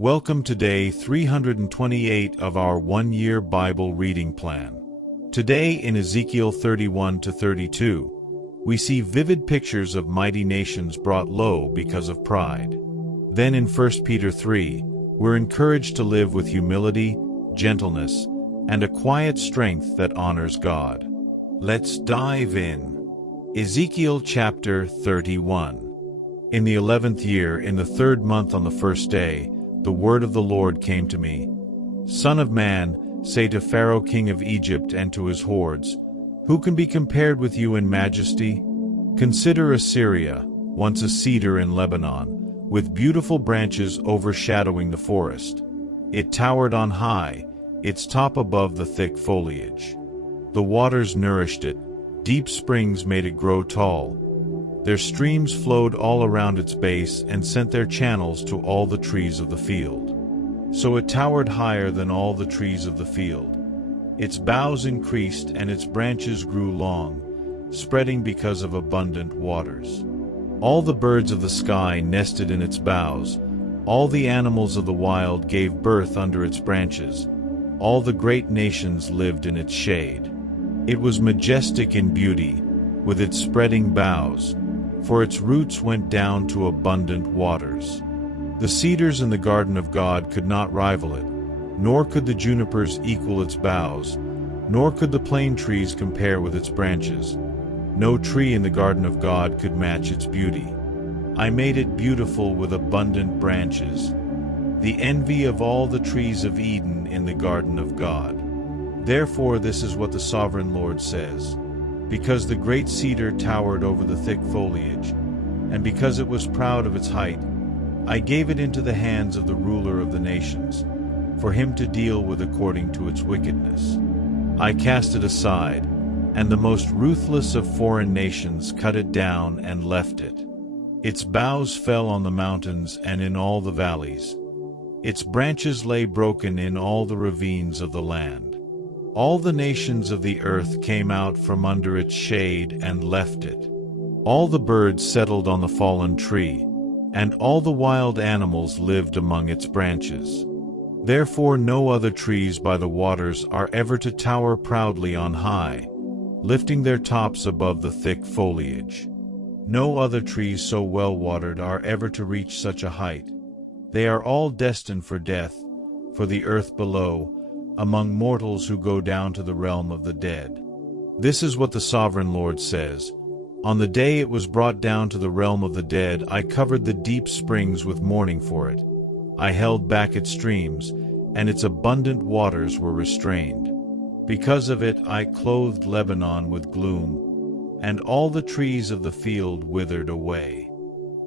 Welcome to day 328 of our one-year Bible reading plan. Today in Ezekiel 31 to 32, we see vivid pictures of mighty nations brought low because of pride. Then in 1 Peter 3, we're encouraged to live with humility, gentleness, and a quiet strength that honors God. Let's dive in. Ezekiel chapter 31. In the 11th year, in the 3rd month on the 1st day, the word of the Lord came to me. Son of man, say to Pharaoh king of Egypt and to his hordes, who can be compared with you in majesty? Consider Assyria, once a cedar in Lebanon, with beautiful branches overshadowing the forest. It towered on high, its top above the thick foliage. The waters nourished it, deep springs made it grow tall. Their streams flowed all around its base and sent their channels to all the trees of the field. So it towered higher than all the trees of the field. Its boughs increased and its branches grew long, spreading because of abundant waters. All the birds of the sky nested in its boughs. All the animals of the wild gave birth under its branches. All the great nations lived in its shade. It was majestic in beauty, with its spreading boughs, for its roots went down to abundant waters. The cedars in the garden of God could not rival it, nor could the junipers equal its boughs, nor could the plane trees compare with its branches. No tree in the garden of God could match its beauty. I made it beautiful with abundant branches, the envy of all the trees of Eden in the garden of God. Therefore this is what the sovereign Lord says. Because the great cedar towered over the thick foliage, and because it was proud of its height, I gave it into the hands of the ruler of the nations, for him to deal with according to its wickedness. I cast it aside, and the most ruthless of foreign nations cut it down and left it. Its boughs fell on the mountains and in all the valleys. Its branches lay broken in all the ravines of the land. All the nations of the earth came out from under its shade and left it. All the birds settled on the fallen tree, and all the wild animals lived among its branches. Therefore no other trees by the waters are ever to tower proudly on high, lifting their tops above the thick foliage. No other trees so well watered are ever to reach such a height. They are all destined for death, for the earth below, among mortals who go down to the realm of the dead. This is what the sovereign Lord says. On the day it was brought down to the realm of the dead, I covered the deep springs with mourning for it. I held back its streams, and its abundant waters were restrained. Because of it I clothed Lebanon with gloom, and all the trees of the field withered away.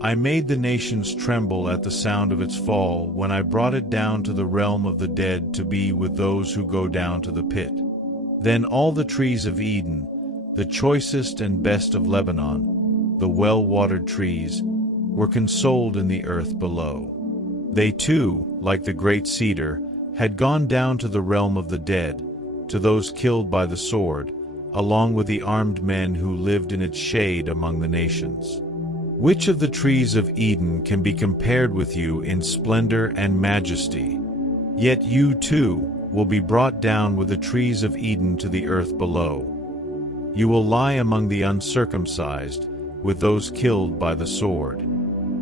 I made the nations tremble at the sound of its fall when I brought it down to the realm of the dead to be with those who go down to the pit. Then all the trees of Eden, the choicest and best of Lebanon, the well-watered trees, were consoled in the earth below. They too, like the great cedar, had gone down to the realm of the dead, to those killed by the sword, along with the armed men who lived in its shade among the nations. Which of the trees of Eden can be compared with you in splendor and majesty? Yet you too will be brought down with the trees of Eden to the earth below. You will lie among the uncircumcised, with those killed by the sword.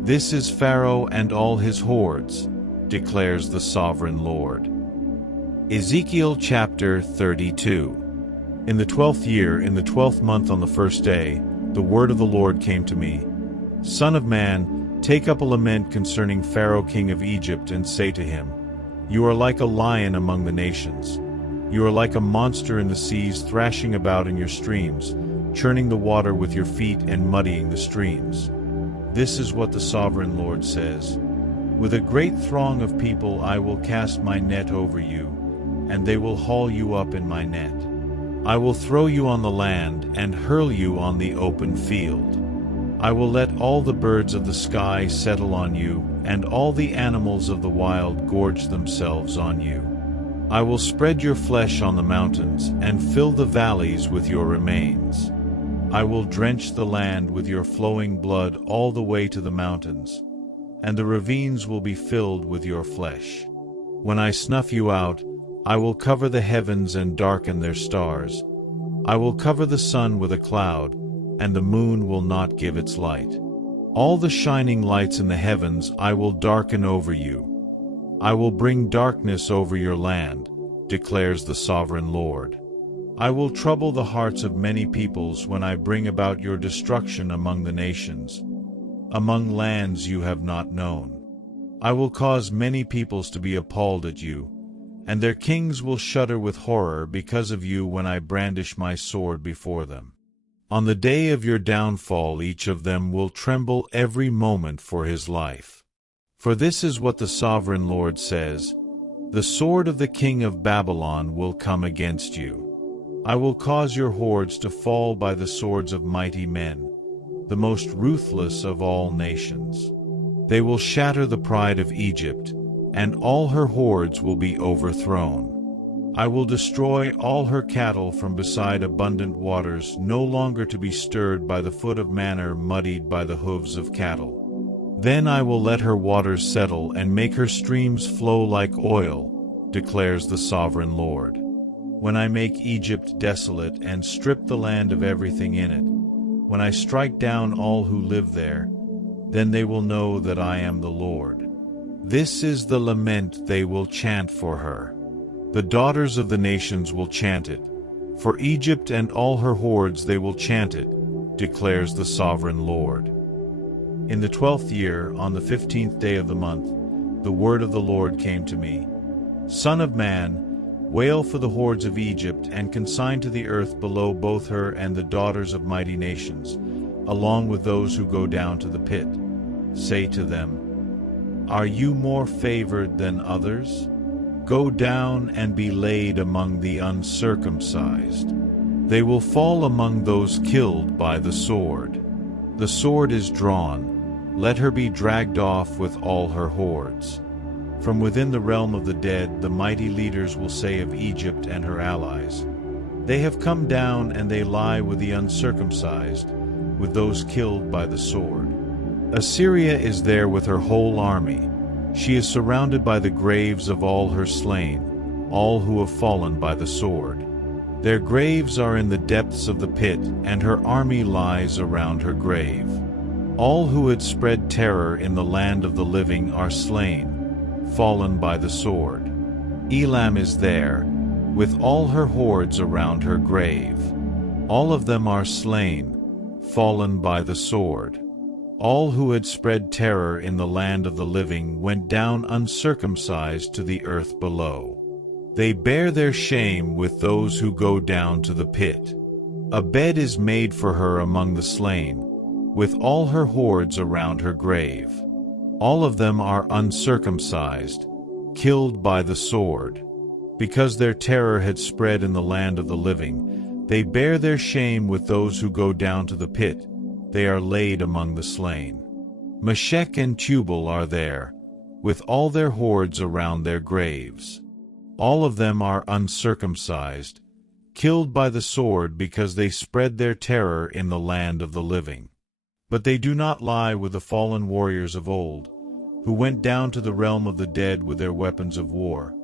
This is Pharaoh and all his hordes, declares the sovereign Lord. Ezekiel chapter 32. In the 12th year, in the 12th month on the 1st day, the word of the Lord came to me. Son of man, take up a lament concerning Pharaoh king of Egypt and say to him, You are like a lion among the nations. You are like a monster in the seas, thrashing about in your streams, churning the water with your feet and muddying the streams. This is what the sovereign Lord says. With a great throng of people I will cast my net over you, and they will haul you up in my net. I will throw you on the land and hurl you on the open field. I will let all the birds of the sky settle on you, and all the animals of the wild gorge themselves on you. I will spread your flesh on the mountains, and fill the valleys with your remains. I will drench the land with your flowing blood all the way to the mountains. and the ravines will be filled with your flesh. When I snuff you out, I will cover the heavens and darken their stars. I will cover the sun with a cloud, and the moon will not give its light. All the shining lights in the heavens I will darken over you. I will bring darkness over your land, declares the sovereign Lord. I will trouble the hearts of many peoples when I bring about your destruction among the nations, among lands you have not known. I will cause many peoples to be appalled at you, and their kings will shudder with horror because of you when I brandish my sword before them. On the day of your downfall each of them will tremble every moment for his life. For this is what the sovereign Lord says, the sword of the king of Babylon will come against you. I will cause your hordes to fall by the swords of mighty men, the most ruthless of all nations. They will shatter the pride of Egypt, and all her hordes will be overthrown. I will destroy all her cattle from beside abundant waters, no longer to be stirred by the foot of manner muddied by the hooves of cattle. Then I will let her waters settle and make her streams flow like oil, declares the sovereign Lord. When I make Egypt desolate and strip the land of everything in it, when I strike down all who live there, then they will know that I am the Lord. This is the lament they will chant for her. The daughters of the nations will chant it. For Egypt and all her hordes they will chant it, declares the sovereign Lord. In the 12th year, on the 15th day of the month, the word of the Lord came to me. Son of man, wail for the hordes of Egypt, and consign to the earth below both her and the daughters of mighty nations, along with those who go down to the pit. Say to them, are you more favored than others? Go down and be laid among the uncircumcised. They will fall among those killed by the sword. The sword is drawn, let her be dragged off with all her hordes. From within the realm of the dead, the mighty leaders will say of Egypt and her allies, they have come down and they lie with the uncircumcised, with those killed by the sword. Assyria is there with her whole army. She is surrounded by the graves of all her slain, all who have fallen by the sword. Their graves are in the depths of the pit, and her army lies around her grave. All who had spread terror in the land of the living are slain, fallen by the sword. Elam is there, with all her hordes around her grave. All of them are slain, fallen by the sword. All who had spread terror in the land of the living went down uncircumcised to the earth below. They bear their shame with those who go down to the pit. A bed is made for her among the slain, with all her hordes around her grave. All of them are uncircumcised, killed by the sword. Because their terror had spread in the land of the living, they bear their shame with those who go down to the pit. They are laid among the slain. Meshech and Tubal are there, with all their hordes around their graves. All of them are uncircumcised, killed by the sword because they spread their terror in the land of the living. But they do not lie with the fallen warriors of old, who went down to the realm of the dead with their weapons of war,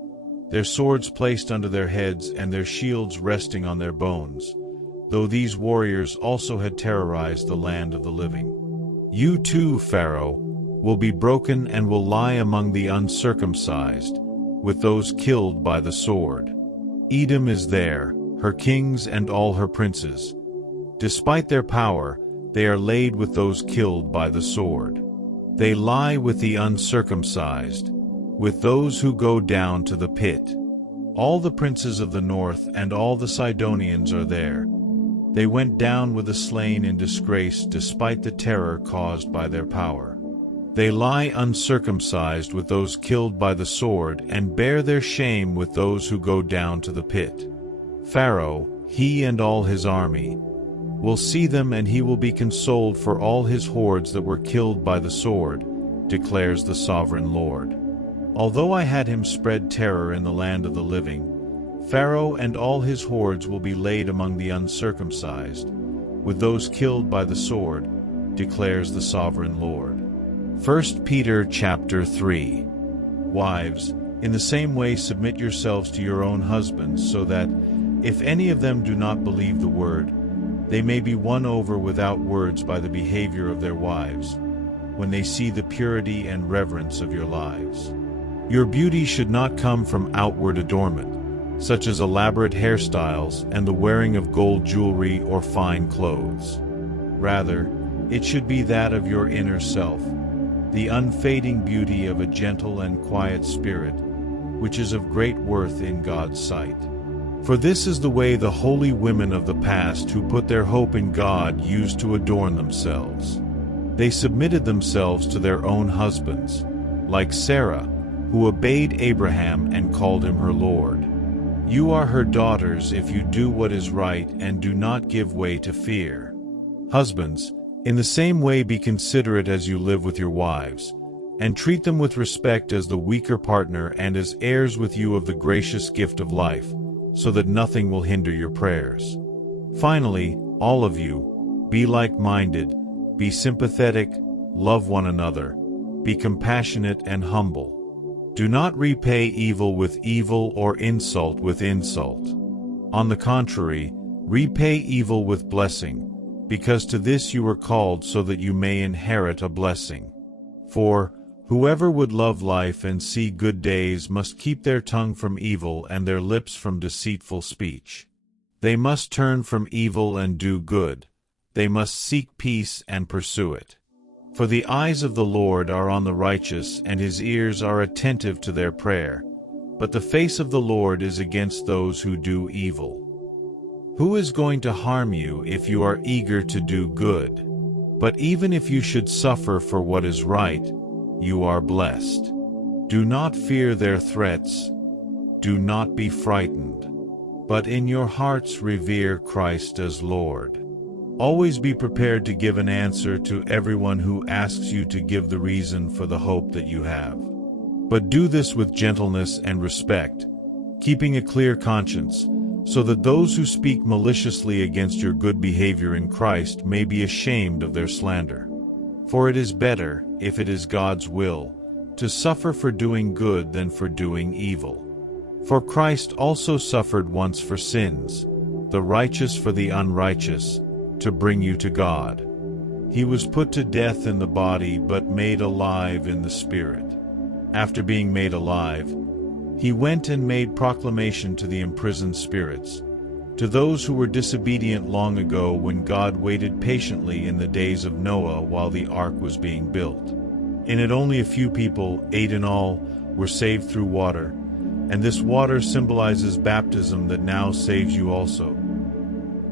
their swords placed under their heads and their shields resting on their bones, though these warriors also had terrorized the land of the living. You too, Pharaoh, will be broken and will lie among the uncircumcised, with those killed by the sword. Edom is there, her kings and all her princes. Despite their power, they are laid with those killed by the sword. They lie with the uncircumcised, with those who go down to the pit. All the princes of the north and all the Sidonians are there. They went down with the slain in disgrace despite the terror caused by their power. They lie uncircumcised with those killed by the sword and bear their shame with those who go down to the pit. Pharaoh, he and all his army, will see them and he will be consoled for all his hordes that were killed by the sword, declares the sovereign Lord. Although I had him spread terror in the land of the living, Pharaoh and all his hordes will be laid among the uncircumcised, with those killed by the sword, declares the sovereign Lord. 1 Peter chapter 3. Wives, in the same way submit yourselves to your own husbands, so that, if any of them do not believe the word, they may be won over without words by the behavior of their wives, when they see the purity and reverence of your lives. Your beauty should not come from outward adornment, such as elaborate hairstyles and the wearing of gold jewelry or fine clothes. Rather, it should be that of your inner self, the unfading beauty of a gentle and quiet spirit, which is of great worth in God's sight. For this is the way the holy women of the past who put their hope in God used to adorn themselves. They submitted themselves to their own husbands, like Sarah, who obeyed Abraham and called him her Lord. You are her daughters if you do what is right and do not give way to fear. Husbands, in the same way be considerate as you live with your wives, and treat them with respect as the weaker partner and as heirs with you of the gracious gift of life, so that nothing will hinder your prayers. Finally, all of you, be like-minded, be sympathetic, love one another, be compassionate and humble. Do not repay evil with evil or insult with insult. On the contrary, repay evil with blessing, because to this you were called so that you may inherit a blessing. For whoever would love life and see good days must keep their tongue from evil and their lips from deceitful speech. They must turn from evil and do good. They must seek peace and pursue it. For the eyes of the Lord are on the righteous, and his ears are attentive to their prayer. But the face of the Lord is against those who do evil. Who is going to harm you if you are eager to do good? But even if you should suffer for what is right, you are blessed. Do not fear their threats. Do not be frightened. But in your hearts revere Christ as Lord. Always be prepared to give an answer to everyone who asks you to give the reason for the hope that you have. But do this with gentleness and respect, keeping a clear conscience, so that those who speak maliciously against your good behavior in Christ may be ashamed of their slander. For it is better, if it is God's will, to suffer for doing good than for doing evil. For Christ also suffered once for sins, the righteous for the unrighteous, to bring you to God. He was put to death in the body, but made alive in the spirit. After being made alive, he went and made proclamation to the imprisoned spirits, to those who were disobedient long ago when God waited patiently in the days of Noah while the ark was being built. In it only a few people, 8 in all, were saved through water, and this water symbolizes baptism that now saves you also.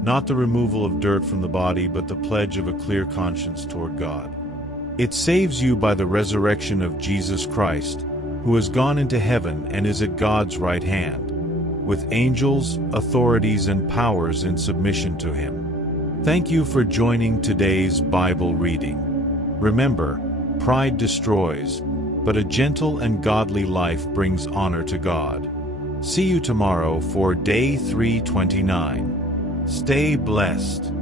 Not the removal of dirt from the body, but the pledge of a clear conscience toward God. It saves you by the resurrection of Jesus Christ, who has gone into heaven and is at God's right hand, with angels, authorities, and powers in submission to him. Thank you for joining today's Bible reading. Remember, pride destroys, but a gentle and godly life brings honor to God. See you tomorrow for Day 329. Stay blessed.